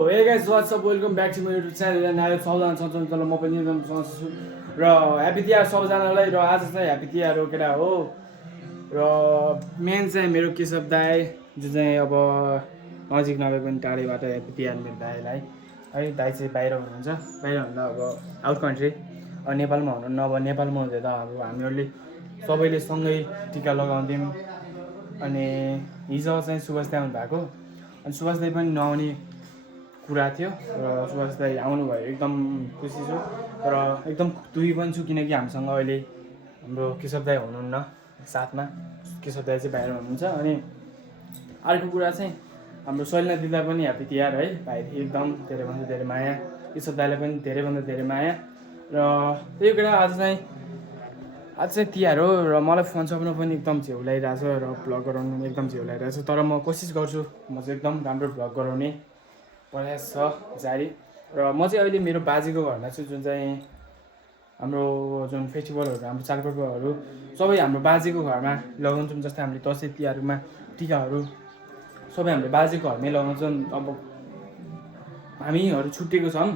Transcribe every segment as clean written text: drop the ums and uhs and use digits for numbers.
Hey guys, what's up? Welcome back to my YouTube channel. And अहिले सबजना सँगसँगै तल म पनि एकदम सँगै छु र ह्यापी तिहार सबजनालाई। र आज चाहिँ ह्यापी तिहार हो केटा हो। र मेन चाहिँ मेरो केशव दाई जो चाहिँ अब नजिक नभए पनि टाढैबाट ह्यापी तिहार मेरो दाईलाई है। दाई चाहिँ बाहिर हुनुहुन्छ, बाहिर भन्दा अब आउट कन्ट्री, अब नेपालमा हुनुहुन्न। अब नेपालमा हुँदा त अब हामीहरूले सबैले सँगै टिका लगाउँथ्यौँ। अनि हिजो चाहिँ सुभाष दाई आउनु भएको, अनि सुभाष दाई पनि नआउने कुरा थियो र सुभाष दाई आउनुभयो, एकदम खुसी छु र एकदम दुई पनि छु किनकि हामीसँग अहिले हाम्रो केशव दाई हुनुहुन्न साथमा। केशव दाई चाहिँ बाहिर हुनुहुन्छ। अनि अर्को कुरा चाहिँ हाम्रो शैलना दिदीलाई पनि ह्यापी तिहार है। भाइदेखि एकदम धेरैभन्दा धेरै माया, केशव दाईलाई पनि धेरैभन्दा धेरै माया। र त्यही कुरा आज चाहिँ तिहार हो र मलाई फोन चलाउनु पनि एकदम झेउ लागिरहेछ र भ्लग गराउनु पनि एकदम झेउ लागिरहेछ। तर म कोसिस गर्छु, म चाहिँ एकदम राम्रो भ्लग गराउने प्रयास छ जारी। र म चाहिँ अहिले मेरो बाजेको घरमा छु, जुन चाहिँ हाम्रो जुन फेस्टिभलहरू, हाम्रो चाडपर्वहरू सबै हाम्रो बाजेको घरमा लगाउँछौँ। जस्तै हामीले दसैँ तिहारमा टिकाहरू सबै हाम्रो बाजेको घरमै लगाउँछौँ। अब हामीहरू छुट्टिएको छौँ,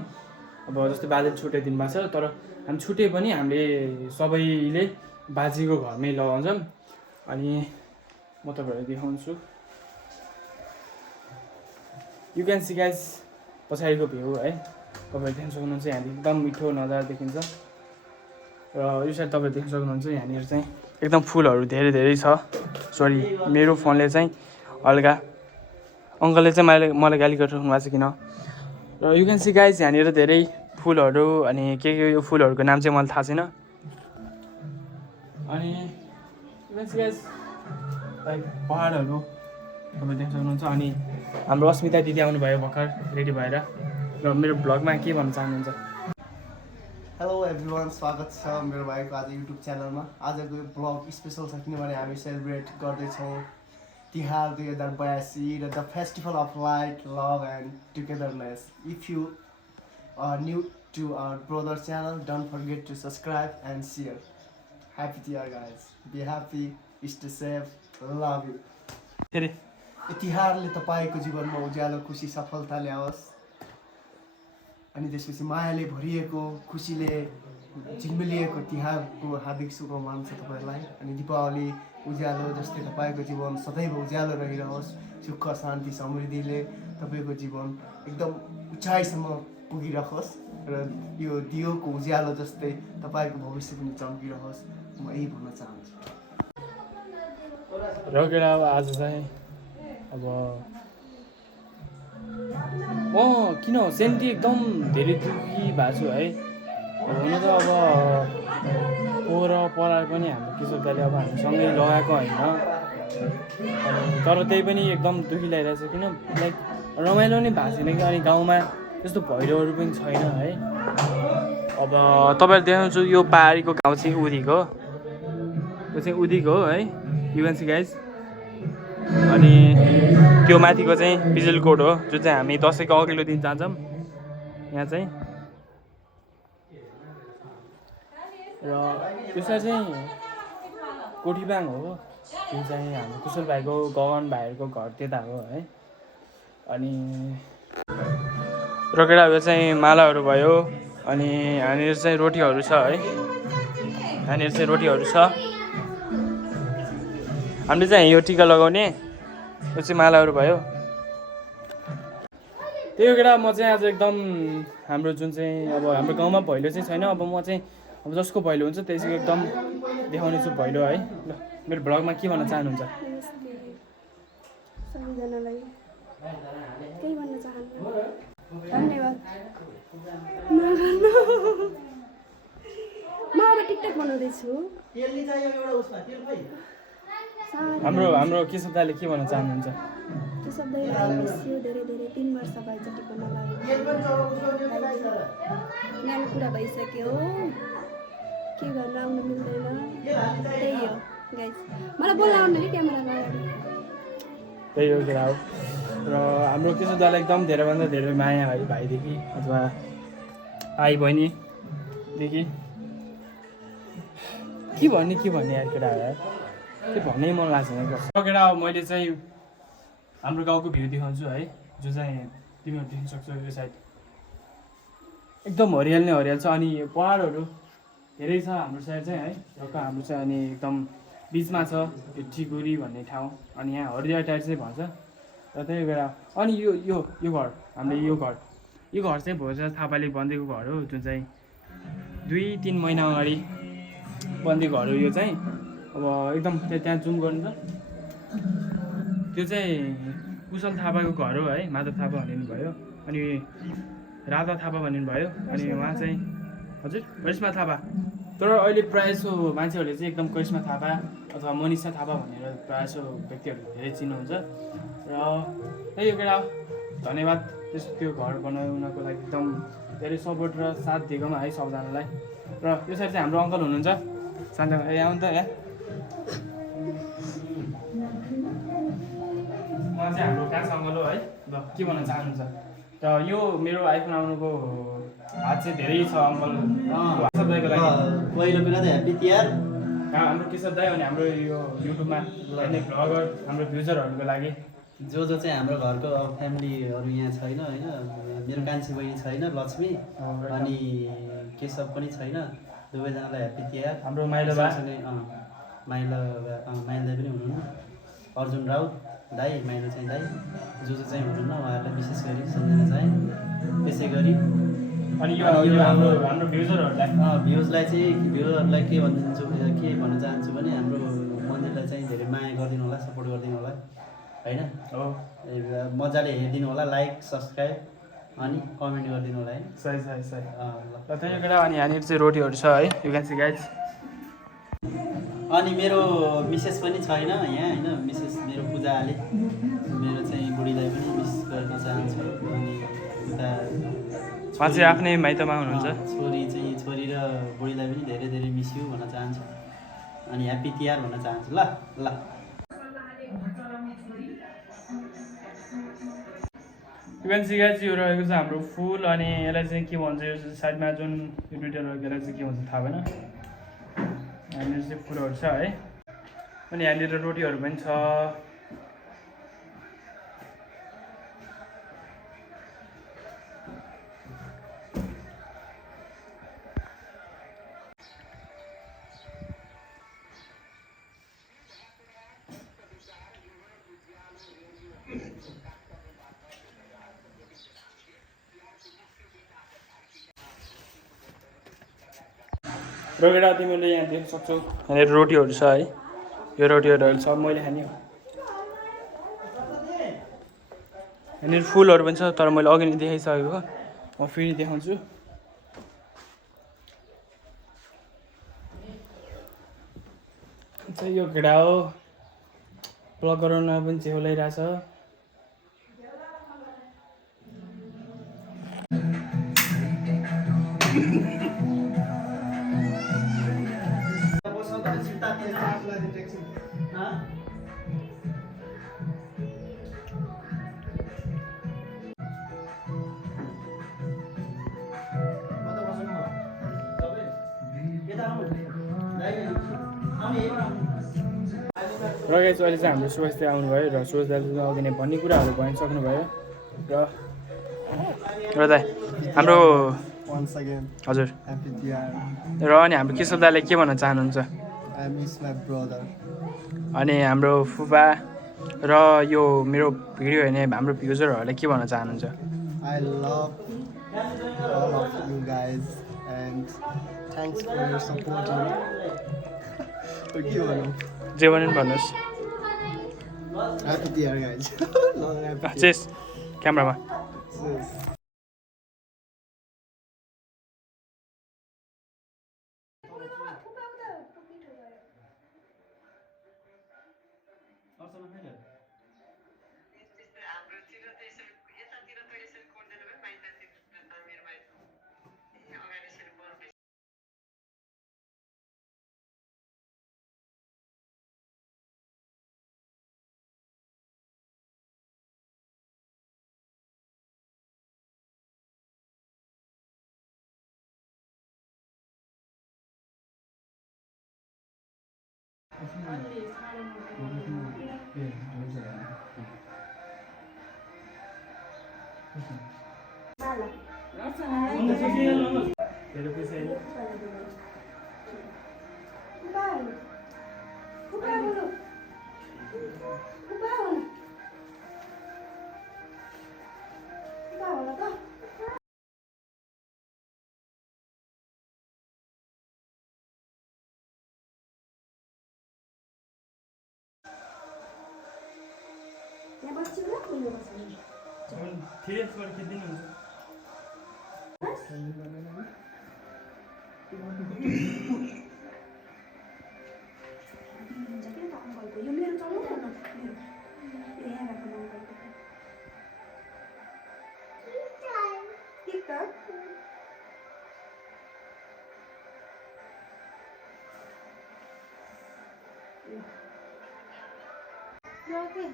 अब जस्तै बाजेले छुट्याइदिनु भएको छ, तर हामी छुट्टे पनि हामीले सबैले बाजेको घरमै लगाउँछौँ। अनि म तपाईँहरूलाई देखाउँछु, यु क्यान सी गाइज पछाडिको भ्यू है। तपाईँहरू देख्न सक्नुहुन्छ, यहाँनिर एकदम मिठो नजारा देखिन्छ। र यो साइड तपाईँहरू देख्न सक्नुहुन्छ, यहाँनिर चाहिँ एकदम फुलहरू धेरै धेरै छ। सरी, मेरो फोनले चाहिँ हल्का अङ्कलले चाहिँ मलाई गाली गरिरहनु भएको छ किन। र यु क्यान सी गाइज यहाँनिर धेरै फुलहरू, अनि के यो फुलहरूको नाम चाहिँ मलाई थाहा छैन। अनि you can see guys like पहाडहरू तपाईँ देख्न सक्नुहुन्छ। अनि हाम्रो अस्मिता दिदी आउनुभयो भर्खर रेडी भएर। र मेरो भ्लगमा के भन्न चाहनुहुन्छ? हेलो एभ्रिवान, स्वागत छ मेरो भाइको आज युट्युब च्यानलमा। आजको यो ब्लग स्पेसल छ किनभने हामी सेलिब्रेट गर्दैछौँ तिहार 2082 र the festival of light, love and togetherness. If you are new to our brother channel, don't forget to subscribe and share. Happy Tihar guys, be happy, stay safe, love you. तिहारले तपाईँको जीवनमा उज्यालो, खुसी, सफलता ल्याओस्। अनि त्यसपछि मायाले भरिएको, खुसीले झिलमिलिएको तिहारको हार्दिक शुभकामना छ तपाईँहरूलाई। अनि दीपावली उज्यालो जस्तै तपाईँको जीवन सदैव उज्यालो रहिरहोस्। सुख शान्ति समृद्धिले तपाईँको जीवन एकदम उचाइसम्म पुगिरहोस् र यो दियोको उज्यालो जस्तै तपाईँको भविष्य पनि चम्किरहोस्। म यही भन्न चाहन्छु। र केटा आज चाहिँ अब म किन सेन्टी एकदम धेरै दुःखी भएको छु है। हुन त अब परार पनि हाम्रो केशव दाइले अब हामीसँगै लगाएको होइन, तर त्यही पनि एकदम दुःखी लागिरहेछ। किन लाइक रमाइलो नै भएको छैन कि। अनि गाउँमा त्यस्तो भैलोहरू पनि छैन है। अब तपाईँहरू देख्नुहुन्छ, यो पहाडीको गाउँ चाहिँ उदीको, यो चाहिँ उदीको है, युएनसी गाइज। अनि त्यो माथिको चाहिँ बिजुलकोट हो, जो चाहिँ हामी दसैँको अघिल्लो दिन जान्छौँ यहाँ चाहिँ। र त्यसमा चाहिँ कोठीबाङ हो, जुन चाहिँ हाम्रो कुशल भाइको, गगन भाइहरूको घर त्यता हो है। अनि र केटाहरू चाहिँ मालाहरू भयो। अनि यहाँनिर चाहिँ रोटीहरू छ है, यहाँनिर चाहिँ रोटीहरू छ। हामीले चाहिँ यो टिका लगाउने, यो चाहिँ मालाहरू भयो। त्यही हो केटा, म चाहिँ आज एकदम हाम्रो जुन चाहिँ अब हाम्रो गाउँमा भैलो चाहिँ छैन। अब म चाहिँ अब जसको भैलो हुन्छ त्यसको एकदम देखाउने छु भैलो है। ल मेरो भ्लगमा के भन्न चाहनुहुन्छ? सबैजनालाई केही भन्न चाहन्छु, धन्यवाद। म अब टिकटक बनाउँदैछु। हाम्रो केशव दाइले के भन्न चाहनुहुन्छ? केशव दाइलाई मिस यु धेरै धेरै 3 वर्ष भयो जति गर्न लाग्यो। नानी कुरा भइसक्यो, के गर्न आउनु मिल्दैन। त्यही हो गाइज, मलाई बोल्न आउनु कि क्यामेरा अगाडि। त्यही हो कुरा हो। र हाम्रो केशव दाइलाई एकदम धेरैभन्दा धेरै माया है, भाइदेखि अथवा भाइ बहिनीदेखि। के भन्ने यार केटाहरू यार, त्यो भन्नै मन लाग्छ केटा। अब मैले चाहिँ हाम्रो गाउँको भ्यू देखाउँछु है, जो चाहिँ तिमीहरू देख्न सक्छौ यो साइड एकदम हरियाल नै हरियाल छ। अनि पहाडहरू धेरै छ हाम्रो साइड चाहिँ है, जग्गा हाम्रो चाहिँ अनि एकदम बिचमा छ यो टिकुरी भन्ने ठाउँ। अनि यहाँ हरिया टाइप चाहिँ भन्छ र त्यही भएर अनि यो यो यो घर हामीले यो घर चाहिँ भोज थापाले बनिदिएको घर हो, जुन चाहिँ 2-3 महिना अगाडि बनिदिएको घर हो यो चाहिँ। अब एकदम त्यहाँ जुम गर्नु त, त्यो चाहिँ कुशल थापाको घर हो है, माधव थापा भनिनु भयो अनि राधा थापा भनिनु भयो। अनि उहाँ चाहिँ हजुर करिश्मा थापा, तर अहिले प्रायःजसो मान्छेहरूले चाहिँ एकदम करिश्मा थापा अथवा मनिषा थापा भनेर प्रायःजसो व्यक्तिहरू धेरै चिन्नुहुन्छ। र त्यही हो केटा, धन्यवाद त्यो घर बनाउनको लागि एकदम धेरै सपोर्ट र साथ दिएकोमा है सबजनालाई। र यो साइड चाहिँ हाम्रो अङ्कल हुनुहुन्छ सानो, ए आउनु त यहाँ, उहाँ चाहिँ हाम्रो कान्छ अङ्कल हो है। ल के भन्न चाहनुहुन्छ? र यो मेरो आइफोन आउनुको हात चाहिँ धेरै छ अङ्कल केशव दाईको लागि। पहिलो कुरा त ह्याप्पी तिहार हाम्रो केशव दाई अनि हाम्रो यो युट्युबमा हेर्ने भ्लगर हाम्रो भ्युजरहरूको लागि। जो चाहिँ हाम्रो घरको अब फ्यामिलीहरू यहाँ छैन होइन, मेरो कान्छी बहिनी छैन लक्ष्मी, अनि केशव पनि छैन, दुवैजनालाई ह्याप्पी तिहार। हाम्रो माइलो बा माइलो दाई पनि हुनुहुन्न, अर्जुन राउत दाई, माइलो चाहिँ दाई, जो चाहिँ हुनुहुन्न उहाँहरूलाई विशेष गरी सम्झना चाहे। त्यसै गरी अनि यो हाम्रो भ्युजरहरूलाई भ्युजरहरूलाई के भन्न चाहन्छु भने हाम्रो मन्दिरलाई चाहिँ धेरै माया गरिदिनु होला, सपोर्ट गरिदिनु होला होइन। हो मजाले हेरिदिनु होला, लाइक सब्सक्राइब अनि कमेन्ट गरिदिनु होला है। सही सही सही। ल र त्यही केटा, अनि यहाँनिर चाहिँ रोटीहरू छ है, यु क्यान सी गाइज। अनि मेरो मिसेस पनि छैन यहाँ होइन, मिसेस मेरो पूजाले, मेरो चाहिँ बुढीलाई पनि मिस गर्न चाहन्छु। अनि उता उहाँ चाहिँ आफ्नै माइतमा हुनुहुन्छ। छोरी र बुढीलाई पनि धेरै धेरै मिस यु भन्न चाहन्छु, अनि ह्याप्पी तिहार भन्न चाहन्छु। ल ल यु क्यान सी गाइज, यो रहेको छ हाम्रो फुल। अनि यसलाई चाहिँ के भन्छ, यो साइडमा जुन यो दुइटा रहेको यसलाई चाहिँ के भन्छ थाहा भएन। यहाँनिर चाहिँ फुलहरू छ है, अनि यहाँनिर रोटीहरू पनि छ। र केटा तिमीले यहाँ देख्न सक्छौ यहाँनिर रोटीहरू छ है, यो रोटीहरू छ मैले खाने हो। यहाँनिर फुलहरू पनि छ, तर मैले अघि नै देखाइसकेको, म फेरि देखाउँछु। यो केटा हो, प्लग गराउन पनि चेउलाइरहेछ। र गाइस अहिले चाहिँ हाम्रो सुभाष दाइ आउनुभयो र सुभाष दाइले अघि नै भन्ने कुराहरू भनिसक्नुभयो। र दाइ हाम्रो Once again, हजुर, happy tiar. र अनि हाम्रो केशव दाइले के भन्न चाहनुहुन्छ? I miss my brother. अनि हाम्रो फुपा र यो मेरो भिडियो हेर्ने हाम्रो भ्युजरहरूलाई के भन्न चाहनुहुन्छ? I love all of you guys and thanks for your support. के भनौँ? जे भने पनि भन्नुहोस्। Happy tiar guys. Long happy tiar. चेस क्यामरामा। Cheers. यहाँ बस्छु ल मैले बस्छु थिएसबाट खिच्दिनु हुन्छ यो मेरो चलाउ न यहाँ राख्नु अङ्कलको टिकटक ओके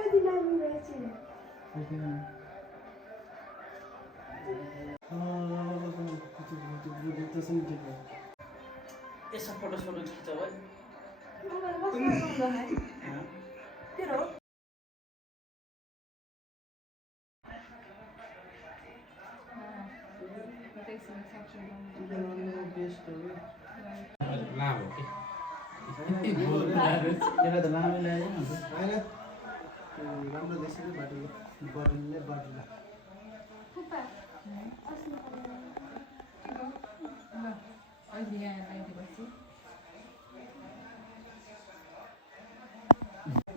कति राम्रो रहेछ यसो फोटो खिचौ है लामो के यसलाई त लामै ल्यायो होइन राम्रो देखेको बाटोले बाटोलाई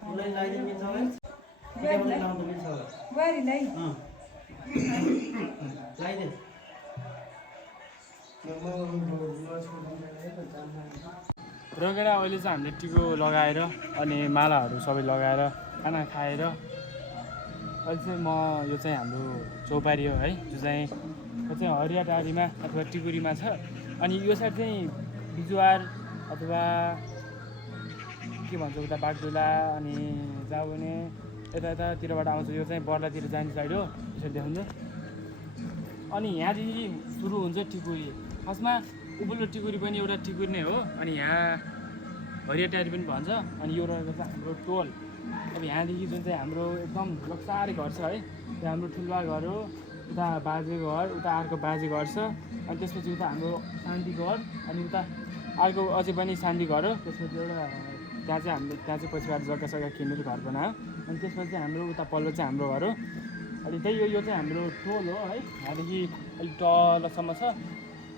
उसलाई लगाइदिनु मिल्छ होला उसलाई लाउनु मिल्छ होला बुहारीलाई लगाइदिनु रगेर अहिले चाहिँ हामीले टिको लगाएर अनि मालाहरू सबै लगाएर खाना खाएर अहिले चाहिँ यो चाहिँ हाम्रो चौपारी हो है जो चाहिँ हरियाटारीमा अथवा टिकुरीमा छ अनि यो साइड चाहिँ बिजुवार अथवा के भन्छ उता बागडुला अनि जाउने यतातिरबाट आउँछ यो चाहिँ बर्लातिर जाने साइड हो यसरी देखाउँछ अनि यहाँदेखि सुरु हुन्छ टिकुरी खासमा उब्लो टिकुरी पनि एउटा टिकुरी नै हो अनि यहाँ हरियाटारी पनि भन्छ अनि यो रहेको चाहिँ हाम्रो टोल अब यहाँदेखि जुन चाहिँ हाम्रो एकदम लक्सारी घर छ है त्यो हाम्रो ठुल्बा घर हो उता बाजे घर उता अर्को बाजे घर छ अनि त्यसपछि उता हाम्रो शान्ति घर अनि उता अर्को अझै पनि शान्ति घर हो त्यसपछि एउटा त्यहाँ चाहिँ पछिबाट जग्गा सग्गा किनेर घर बनायो अनि त्यसपछि चाहिँ हाम्रो उता पल्लो चाहिँ हाम्रो घर हो अनि त्यही यो चाहिँ हाम्रो टोल हो है यहाँदेखि अलिक तलसम्म छ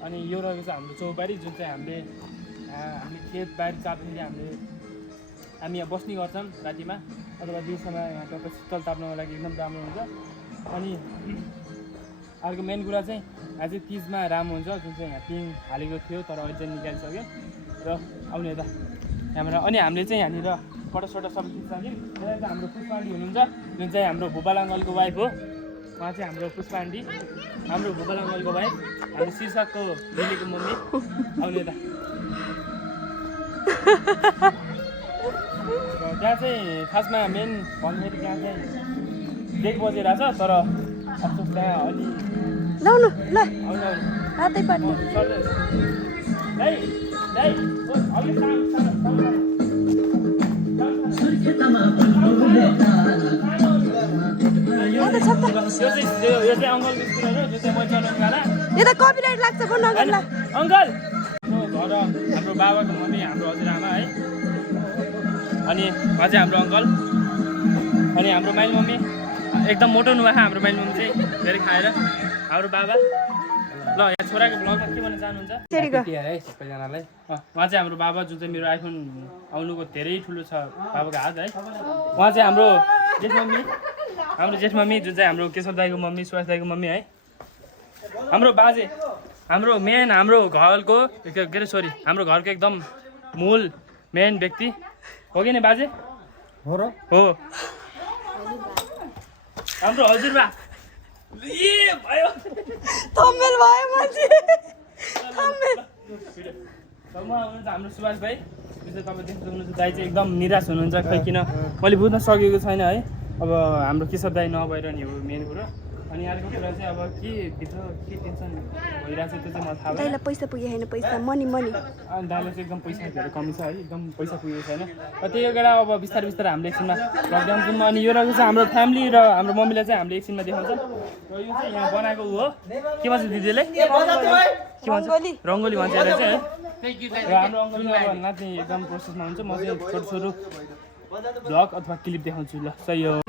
अनि यो रहेको चाहिँ हाम्रो चौबारी जुन चाहिँ हामीले खेतबारी चाप्दाखेरि हामी यहाँ बस्ने गर्छौँ रातिमा अथवा दिउँसोमा यहाँ टक्क शीतल ताप्नको लागि एकदम राम्रो हुन्छ अनि अर्को मेन कुरा चाहिँ यहाँ चाहिँ तिजमा राम्रो हुन्छ जुन चाहिँ यहाँ पिङ हालेको थियो तर अहिले चाहिँ निकालिसक्यो र आउने यता यहाँबाट अनि हामीले चाहिँ यहाँनिर फोटोसोटो सबै खिच्दाखेरि यहाँ चाहिँ हाम्रो पुष्पा आन्टी हुनुहुन्छ जुन चाहिँ हाम्रो भोपाल अङ्कलको वाइफ हो उहाँ चाहिँ हाम्रो पुष्पा आन्टी हाम्रो भोपाल अङ्कलको वाइफ हाम्रो शीर्षकको दिल्लीको मम्मी आउने यता त्यहाँ चाहिँ खासमा मेन भन्दाखेरि त्यहाँ चाहिँ डेक बजिरहेछ तर अफसोस त्यहाँ अलि लाउनु ल आउनु रातै पर्ने यो चाहिँ अङ्कलको स्कुल हो जो चाहिँ म चलाउनु गाना यता कपिराइट लाग्छ पो नगर्ला अङ्कल घर हाम्रो बाबाको मम्मी हाम्रो हजुरआमा है अनि उहाँ चाहिँ हाम्रो अङ्कल अनि हाम्रो माइल मम्मी एकदम मोटो नुहाखा हाम्रो माइल मम्मी चाहिँ धेरै खाएर हाम्रो बाबा ल यहाँ छोराको ब्लगमा के भन्न चाहनुहुन्छ है सबैजनालाई उहाँ चाहिँ हाम्रो बाबा जुन चाहिँ मेरो आइफोन आउनुको धेरै ठुलो छ बाबाको हात है उहाँ चाहिँ हाम्रो जेठ मम्मी जुन चाहिँ हाम्रो केशव दाईको मम्मी सुभाष दाईको मम्मी है हाम्रो बाजे हाम्रो मेन हाम्रो घरको के अरे सरी हाम्रो घरको एकदम मूल मेन व्यक्ति हो कि नि बाजे हो र हो हाम्रो हजुरबा ए भयो थम्बेल भयो मान्छे थम्बेल हाम्रो सुभाष भाइ जुन चाहिँ तपाईँ देख्नु सक्नुहुन्छ दाइ चाहिँ एकदम निराश हुनुहुन्छ खै किन मैले बुझ्न सकेको छैन है अब हाम्रो केशव दाइ नभएर नि हो मेन कुरो अनि अर्को कुरा चाहिँ अब के भित्र के टेन्सन भइरहेको छ त्यो चाहिँ मलाई थाहा भएन दाइलाई पैसा पुगे छैन पैसा मनी अनि दाइलाई चाहिँ एकदम पैसा धेरै कमी छ है एकदम पैसा पुगेको छैन र त्यही एउटा अब बिस्तारै बिस्तारै हामीले एकछिनमा लकडाउन जाउँ अनि यो रहेको चाहिँ हाम्रो फ्यामिली र हाम्रो मम्मीलाई चाहिँ हामीले एकछिनमा देखाउँछ र यो चाहिँ यहाँ बनाएको हो के भन्छ दिदीले के भन्छ रङ्गोली भन्छ यसलाई चाहिँ है र हाम्रो अङ्कल अब नाच्ने एकदम प्रोसेसमा हुन्छ म चाहिँ छोटो छोटो भ्लग अथवा क्लिप देखाउँछु ल सही हो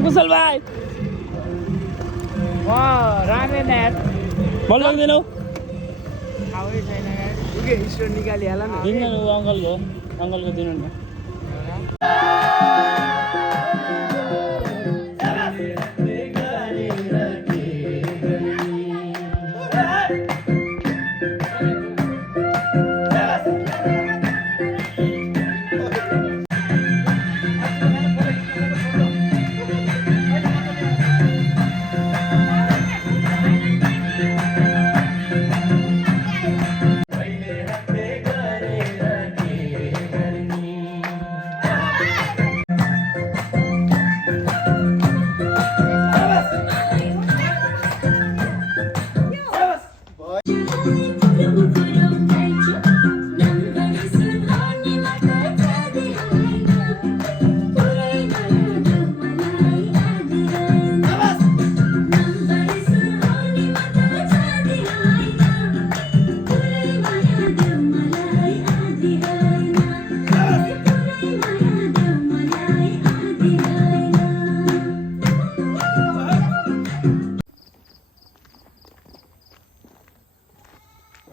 कुशल भाइ रामेन मन लाग्दैनौ निकालिहाल न दिनु अङ्कलको दिनु न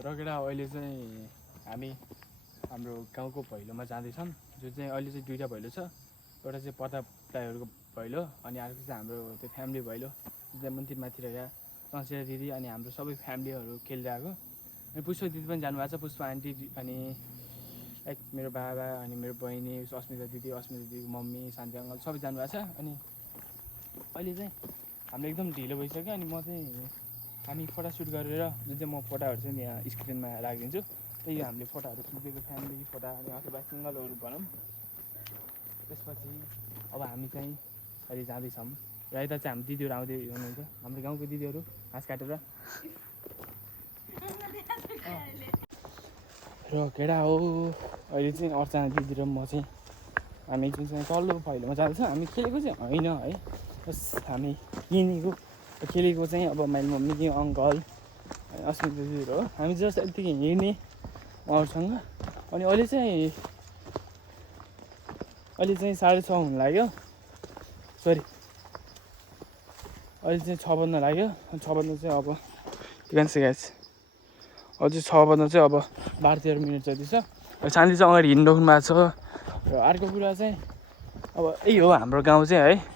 रगेडा अहिले चाहिँ हामी हाम्रो गाउँको भैलोमा जाँदैछौँ जो चाहिँ अहिले चाहिँ दुईवटा भैलो छ एउटा चाहिँ प्रताप दाइहरूको भैलो अनि अर्को चाहिँ हाम्रो त्यो फ्यामिली भैलो जो चाहिँ मन्दिर माथि रहेका सन्सिया दिदी अनि हाम्रो सबै फ्यामिलीहरू खेलिरहेको अनि पुष्पा दिदी पनि जानुभएको छ पुष्पा आन्टी अनि लाइक मेरो बाबा अनि मेरो बहिनी अस्मिता दिदीको मम्मी शान्ति अङ्कल सबै जानुभएको छ अनि अहिले चाहिँ हाम्रो एकदम ढिलो भइसक्यो अनि म चाहिँ हामी फोटो सुट गरेर जुन चाहिँ म फोटोहरू चाहिँ यहाँ स्क्रिनमा राखिदिन्छु त्यही हामीले फोटोहरू खिचेको फ्यामिली फोटो अनि अथवा सिङ्गलहरू भनौँ त्यसपछि अब हामी चाहिँ अहिले जाँदैछौँ र यता चाहिँ हाम्रो दिदीहरू आउँदै हुनुहुन्छ हाम्रो गाउँको दिदीहरू घाँस काटेर र केटा हो अहिले चाहिँ अर्चना दिदी र म चाहिँ हामी जुन चाहिँ तल्लो भैलोमा जाँदैछौँ हामी खेलेको चाहिँ होइन है बस हामी खेलेको चाहिँ अब मेरो मम्मी अङ्कल अस्मिता दिदीहरू हो हामी जस्ट यतिकै हिँड्ने उहाँहरूसँग अनि अहिले चाहिँ 6:30 हुन लाग्यो सरी अहिले चाहिँ 6 बज्न लाग्यो 6 बज्न चाहिँ अब गाइस अझै 6 बज्न चाहिँ अब 12-13 मिनट जति छ शान्ति चाहिँ अगाडि हिँडिराख्नु भएको छ र अर्को कुरा चाहिँ अब यही हो हाम्रो गाउँ चाहिँ है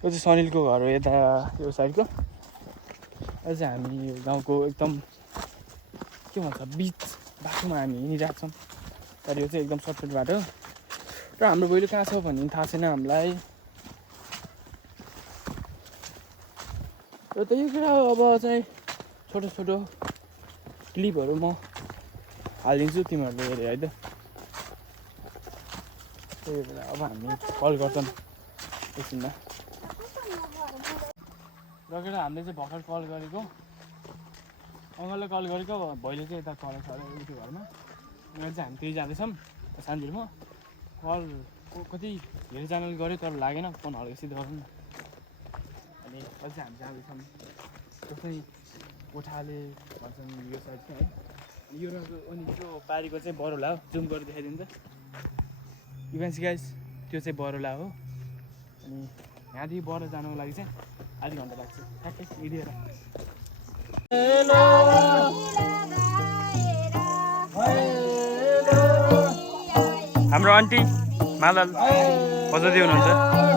यो चाहिँ सनिलको घर हो यता यो साइडको यो चाहिँ हामी यो गाउँको एकदम के भन्छ बिच बाटोमा हामी हिँडिरहेको छौँ तर यो चाहिँ एकदम सर्टकट बाटो र हाम्रो भैलो कहाँ छ भन्ने थाहा छैन हामीलाई र त्यही कुरा अब चाहिँ छोटो छोटो क्लिपहरू म हालिदिन्छु तिमीहरूले हेरे है त त्यही भएर अब हामी कल गर्छौँ एकछिनमा रकेर हामीले चाहिँ भर्खर कल गरेको अङ्कललाई कल गरेको भैलो चाहिँ यता तल छ उनीहरूको घरमा उनीहरू चाहिँ हामी त्यही जाँदैछौँ शान्तिमा कल कति धेरैजनाले गऱ्यो तर लागेन फोन हल्केसित गरौँ न अनि अझै हामी जाँदैछौँ जस्तै कोठाले भन्छन् यो साइड चाहिँ है यो अनि त्यो बारीको चाहिँ बरौला हो जुम गरेर देखाइदिनु त युएनसी गाइस त्यो चाहिँ बरौला हो अनि यहाँदेखि बर जानुको लागि चाहिँ आधी घन्टा लाग्छ ठ्याक्कै हिँडेर हाम्रो आन्टी मादल बजाउँदै हुनुहुन्छ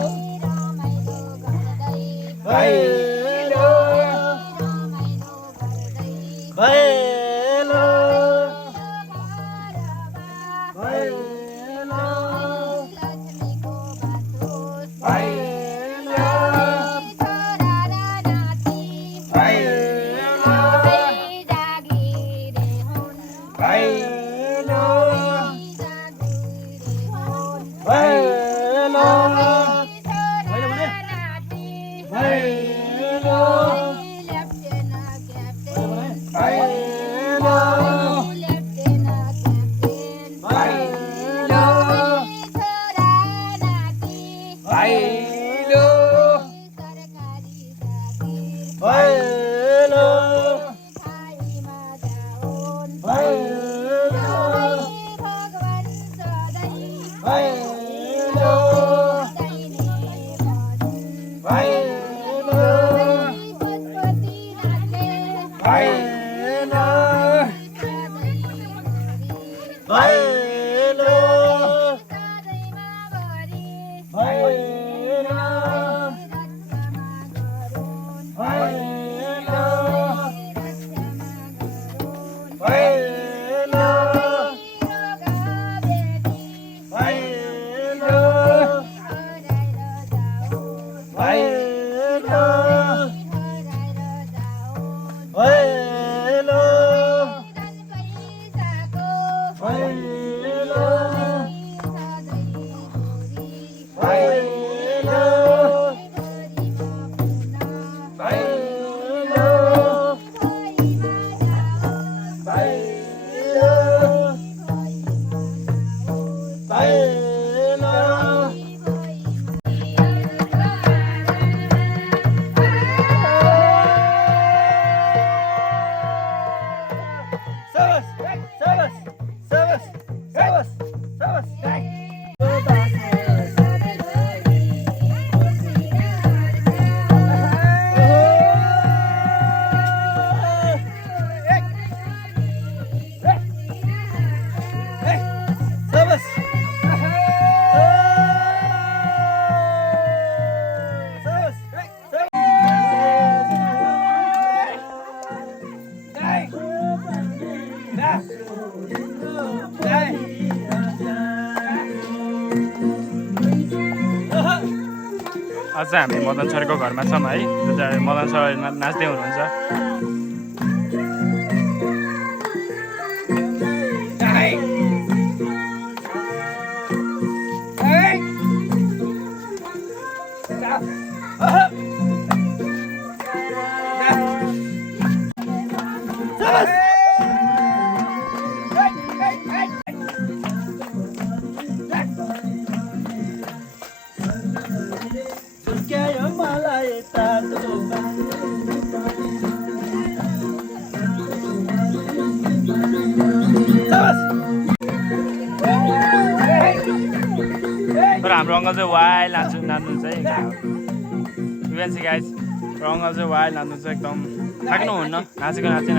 आज चाहिँ हामी मदन सरको घरमा छौँ है, जो चाहिँ मदन सर नाच्दै हुनुहुन्छ। तर हाम्रो अङ्कल चाहिँ वाइल्ड नाच्नुहुन्छ है। यु क्यान सी गाइज, र अङ्कल चाहिँ वाइल्ड नाच्नुहुन्छ, एकदम थाक्नुहुन्न, नाचेको नाच्यो।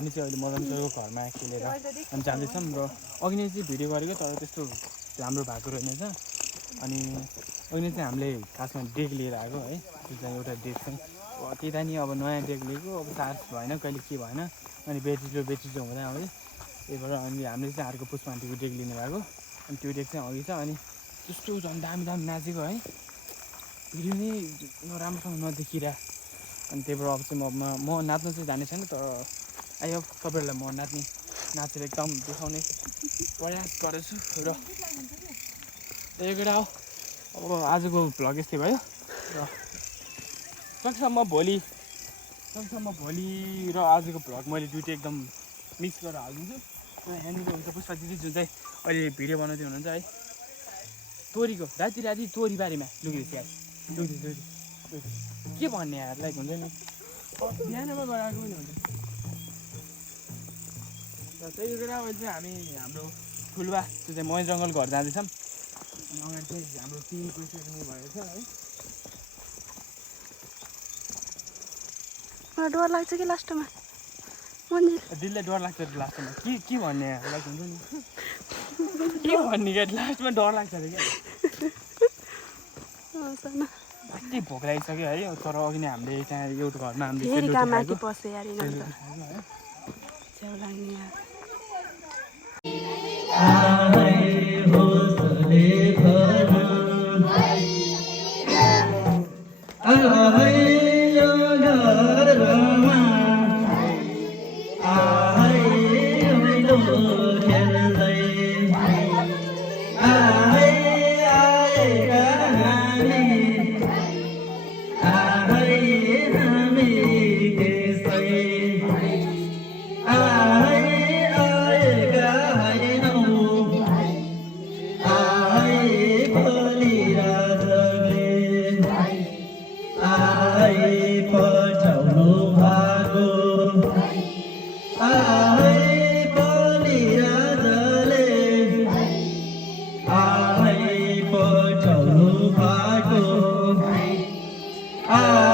हामी चाहिँ अहिले मदन सरको घरमा खेलेर अनि जाँदैछौँ र अघि नै चाहिँ भिडियो गरेको तर त्यस्तो राम्रो भएको रहेनछ। अनि अघि नै चाहिँ हामीले खासमा डेक लिएर आएको है, त्यो चाहिँ एउटा डेक चाहिँ त्यता नि अब नयाँ डेक लिएको, अब चार्ज भएन, कहिले के भएन, अनि बेचिलो हुँदा है त्यही भएर अनि हामीले चाहिँ अर्को पुष्पान्तीको डेक लिनु भएको। अनि त्यो डेक चाहिँ अघि छ, अनि त्यस्तो झन् दामी नाचेको है, भिडियो नै राम्रोसँग नदेखिरह। अनि त्यही भएर अब चाहिँ म नाच्न चाहिँ जाने छैन, तर आई होप तपाईँहरूलाई म नाचेर एकदम देखाउने प्रयास गर्दैछु। र त्यही कुरा हो, अब आजको भ्लग यस्तै भयो र सक्छ म भोलि र आजको भ्लग मैले दुइटै एकदम मिक्स गरेर हालिदिन्छु। र यहाँनिर हुन्छ पुष्पा दिदी जुन चाहिँ अहिले भिडियो बनाउँदै हुनुहुन्छ है, तोरीको राति तोरीबारीमा लुगिदिएछ के भन्ने यार, लाइक हुन्छ नि बिहानमा गराएको पनि हुन्छ। र त्यही कुरा अब चाहिँ हामी हाम्रो ठुलबा जो चाहिँ महेन्द्र अङ्कलको घर जाँदैछौँ। अनि अगाडि चाहिँ हाम्रो टिम गइसक्नु भएको छ है, मलाई डर लाग्छ कि लास्टमा मन्दिर दिलले डर लाग्छ लास्टमा के भन्ने लाइक हुन्छ नि के भन्ने क्या लास्टमा डर लाग्छ अरे क्या सानो कति भोक लागिसक्यो है तर अघि नै हामीले त्यहाँ एउटा घरमा हामीले फेरि सेलरोटी काम माथि खाएको। पस्यो यार यिनीहरू त सेलरोटी खाएको है। च्याउ लाग्ने यार Ah